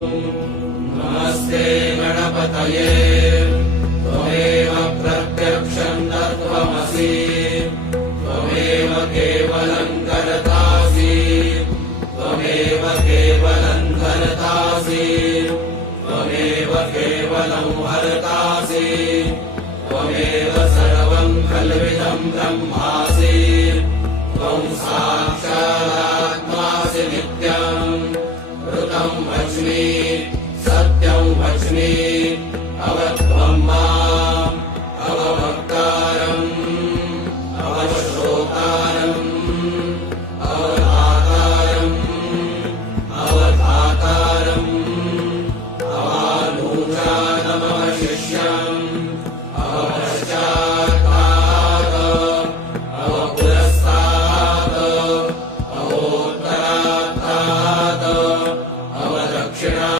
नमस्ते गणपतये त्वमेव प्रत्यक्षं तत्त्वमसि त्वमेव केवलं कर्तासि त्वमेव केवलं धर्तासि त्वमेव केवलं हर्तासि त्वमेव सर्वं खल्विदं ब्रह्मासि त्वं साक्षादात्मासि नित्यं ऋतं वच्मि